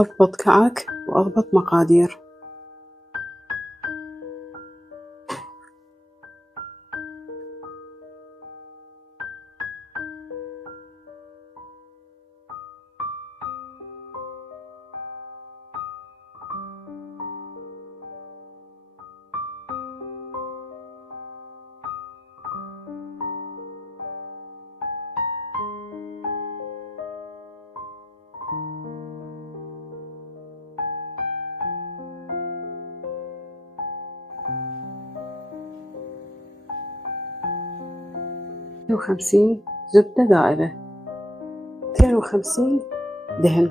أضبط كعك وأضبط مقادير. مية وخمسين زبدة دائرة، 250 دهن،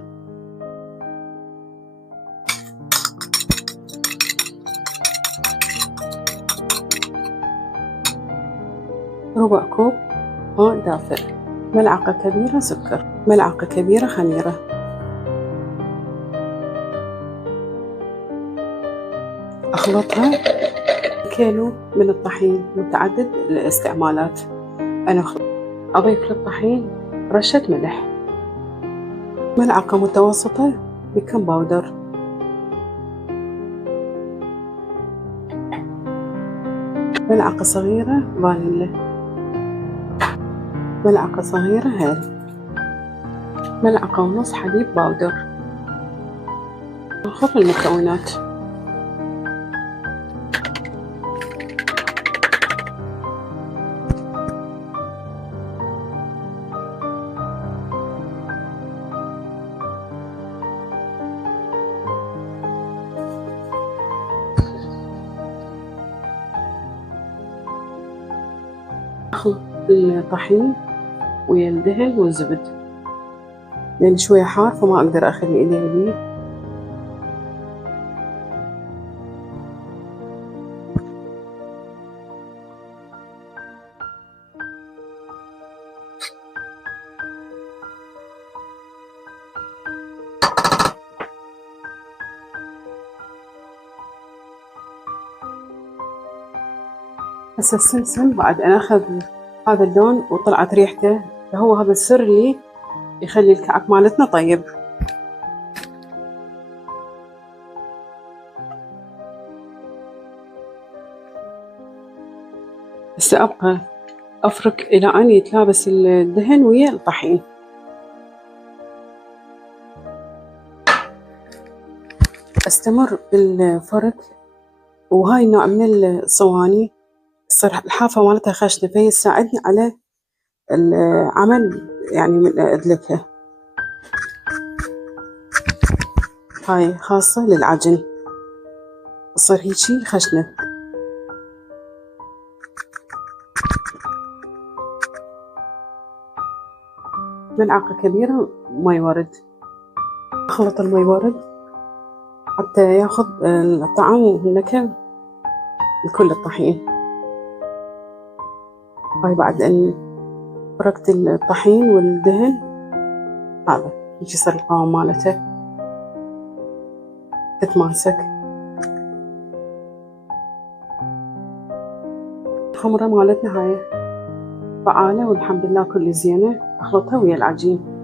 ربع كوب ماء دافئ، ملعقة كبيرة سكر، ملعقة كبيرة خميرة، أخلطها. كيلو من الطحين متعدد الاستعمالات. أنا أضيف للطحين رشة ملح، ملعقة متوسطة بيكنج باودر، ملعقة صغيرة فانيلا، ملعقة صغيرة هيل، ملعقة ونص حليب باودر. نخلط المكونات. أخلط الطحين ويا الدهن والزبد، لأن شوية حار فما أقدر أخلي إيدي بيه. هسه السمسم بعد أن أخذ هذا اللون وطلعت ريحته، فهو هذا السر اللي يخلي الكعك مالتنا طيب. هسه أبقى أفرك إلى أن يتلابس الدهن ويا الطحين. أستمر بالفرك، وهاي النوع من الصواني تصير الحافة مالتها خشنة، فهي تساعدني على العمل يعني من أدلتها. هاي خاصة للعجن، تصير هيجي خشنة. ملعقة كبيرة ماي ورد، أخلط الماي ورد حتى ياخذ الطعم والنكهة لكل الطحين. هاي بعد أن فركت الطحين والدهن هذا يجي يصير القوام مالته تتماسك. الخمرة مالتنا هاي فعالة والحمد لله كل زينة. أخلطها ويا العجين.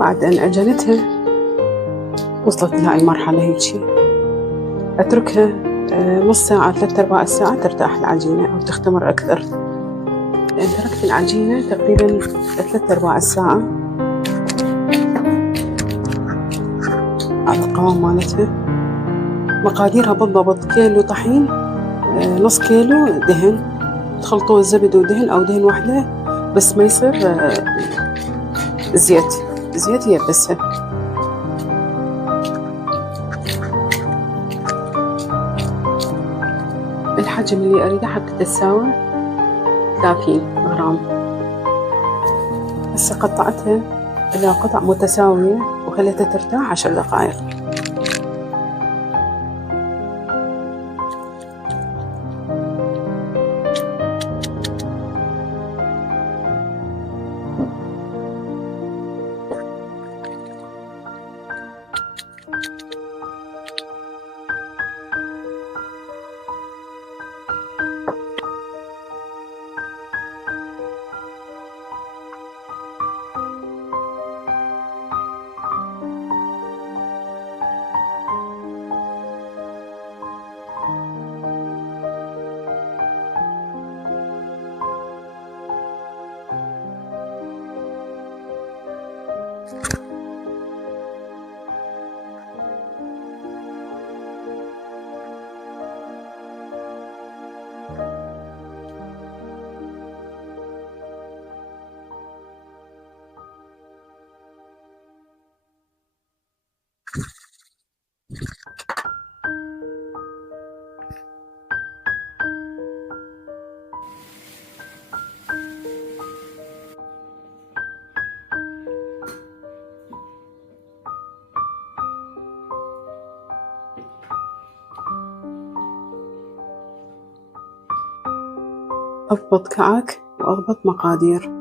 بعد أن أجنتها وصلت لهاي المرحلة هيجي أتركها نص ساعة 3/4 ساعة ترتاح العجينة أو تختمر أكثر. لأن تركت العجينة تقريبا 3/4 ساعة. هذا القوام مالتها. مقاديرها بالضبط: كيلو طحين، نص كيلو دهن، تخلطوه زبد ودهن أو دهن واحدة بس ما يصير زيت يبسها. الحجم اللي أريده حتى تساوي 30 غرام. هسه قطعتها إلى قطع متساوية وخليتها ترتاح 10 دقائق. أضبط كعك وأضبط مقادير.